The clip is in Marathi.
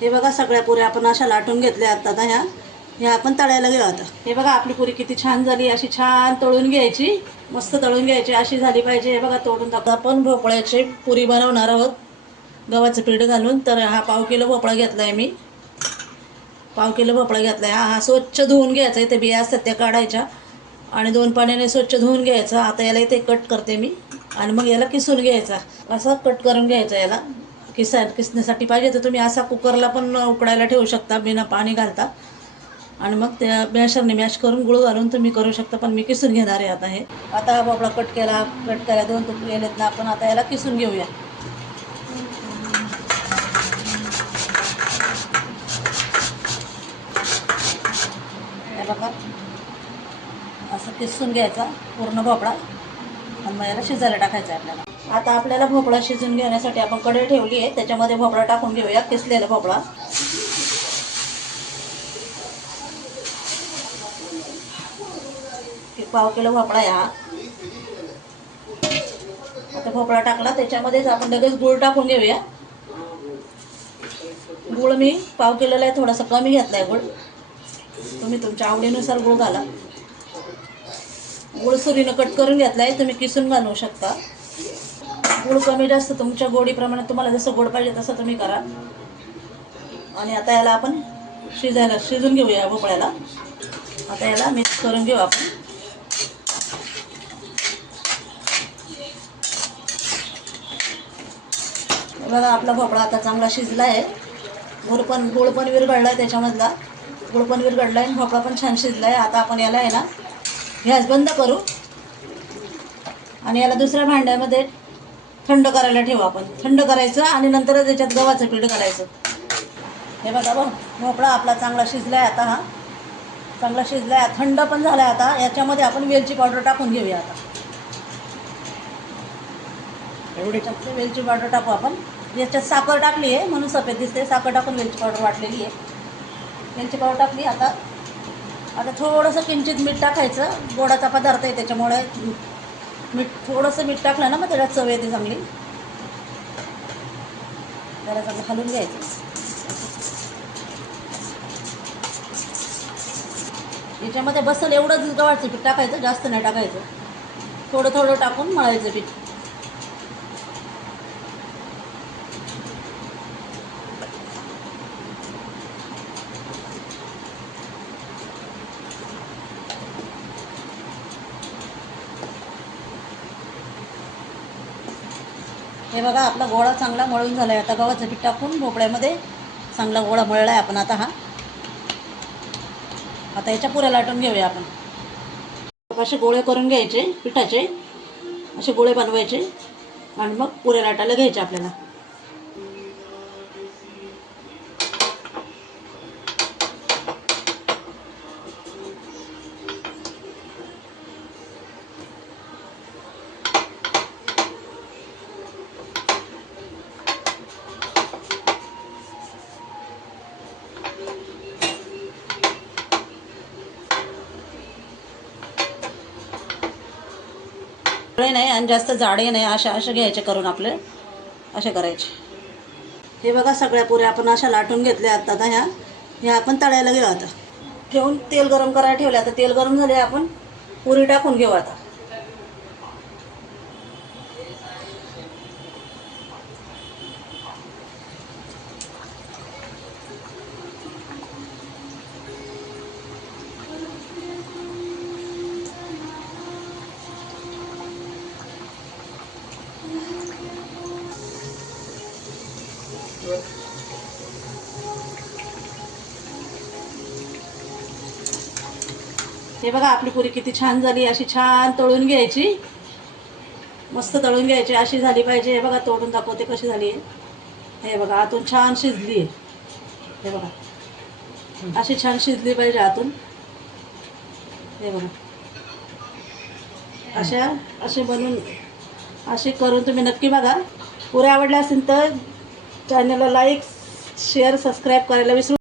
हे बघा सगळ्या पुऱ्या आपण अशा लाटून घेतल्या आता ह्या आपण तळायला घेऊ आता। हे बघा आपली पुरी किती छान झाली, अशी छान तळून घ्यायची, मस्त तळून घ्यायची, अशी झाली पाहिजे। हे बघा तोडून टाकू। आपण भोपळ्याची पुरी बनवणार आहोत गव्हाचं पीठ घालून। तर हा पाव किलो भोपळा घेतलाय मी, पाव किलो भोपळा घेतलाय। हा स्वच्छ धुवून घ्यायचा, इथे बिया असतात त्या काढायच्या आणि 2 पाण्याने स्वच्छ धुवून घ्यायचा। आता याला इथे कट करते मी आणि मग याला किसून घ्यायचा, असं कट करून घ्यायचं। याला किसण्यासाठी पाहिजे तर तुम्ही असा कुकरला पण उकडायला ठेवू शकता बिना पाणी घालता, आणि मग त्या मॅशरने मॅश करून गुळ घालून तुम्ही करू शकता, पण मी किसून घेणार आहे आता। हे आता हा भोपळा कट केला 2 तुकडे केलेत ना आपण, आता याला किसून घेऊया। हे बघा असं किसून घ्यायचा पूर्ण भोपळा आणि मग याला शिजायला टाकायचं आहे आपल्याला। आता आपल्याला भोपळा शिजून घेण्यासाठी आपण कढई ठेवली आहे, त्याच्यामध्ये भोपळा टाकून घेऊया, किसलेला भोपळा। पाव किलो भोपळा आहे हा। आता भोपळा टाकला, त्याच्यामध्येच आपण लगेच गूळ टाकून घेऊया। गूळ मी पाव किलोला आहे, थोडासा कमी घेतलाय गूळ, तुम्ही तुमच्या आवडीनुसार गूळ घाला। गूळ सुरीनं कट करून घेतलाय, तुम्ही किसून घालू शकता। गूळ कमी जास्त तुमच्या गोडीप्रमाणे, तुम्हाला जसं गोड पाहिजे तसं तुम्ही करा। आणि आता याला आपण शिजून घेऊया भोपळ्याला। आता याला मिक्स करून घेऊ आपण। बघा आपला भोपळा आता चांगला शिजला आहे, गूळ पण विरघळला आहे त्याच्यामधला, गूळ पण विरघळला आहे, भोपळा पण छान शिजला आहे। आता आपण याला आहे ना गॅस बंद करू आणि याला दुसऱ्या भांड्यामध्ये थंड करायला ठेवू आपण। थंड करायचं आणि नंतर त्याच्यात गव्हाचं पीठ घालायचं। हे बघा भोपळा आपला चांगला शिजला आहे आता, हा चांगला शिजला आहे, थंड पण झाला आहे। आता याच्यामध्ये आपण वेलची पावडर टाकून घेऊया। आता वेलची पावडर टाकू आपण। याच्यात साखर टाकली आहे म्हणून सफेद दिसते, साखर टाकून वेलची पावडर वाटलेली आहे। वेलची पावडर टाकली। आता थोडंसं किंचित मीठ टाकायचं, गोडाचा पदार्थ आहे त्याच्यामुळे थोडंसं मीठ टाकलं ना मग त्याला चव येते चांगली। त्याला चांगलं हलवून घ्यायचं। याच्यामध्ये बसल एवढंच गव्हाचं पीठ टाकायचं, जास्त नाही टाकायचं, थोडं थोडं टाकून मळायचं पीठ। हे बघा आपला गोळा चांगला मळून झाला आहे। आता गव्हाचं पीठ टाकून भोपळ्यामध्ये चांगला गोळा मळला आहे आपण आता हा। आता याच्या पुऱ्या लाटून घेऊया आपण। असे गोळे करून घ्यायचे पिठाचे, असे गोळे बनवायचे आणि मग पुऱ्या लाटायला घ्यायचे आपल्याला। नाही आणि जास्त जाडे नाही, अशा घ्यायचे करून आपले असे करायचे। हे बघा सगळ्या पुऱ्या आपण अशा लाटून घेतल्या आता ह्या आपण तळायला घेऊ। आता ठेवून तेल गरम करायला ठेवले, आता तेल गरम झाले, आपण पुरी टाकून घेऊ आता। हे बघा आपली पुरी किती छान झाली, अशी छान तळून घ्यायची, मस्त तळून घ्यायची, अशी झाली पाहिजे। हे बघा तोडून दाखवते कशी झाली आहे। हे बघा आतून छान शिजली आहे, हे बघा अशी छान शिजली पाहिजे आतून। हे बघा असे बनवून असे करून तुम्ही नक्की बघा। पुऱ्या आवडल्या असेल तर चॅनलला लाईक शेअर सबस्क्राईब करायला विसरू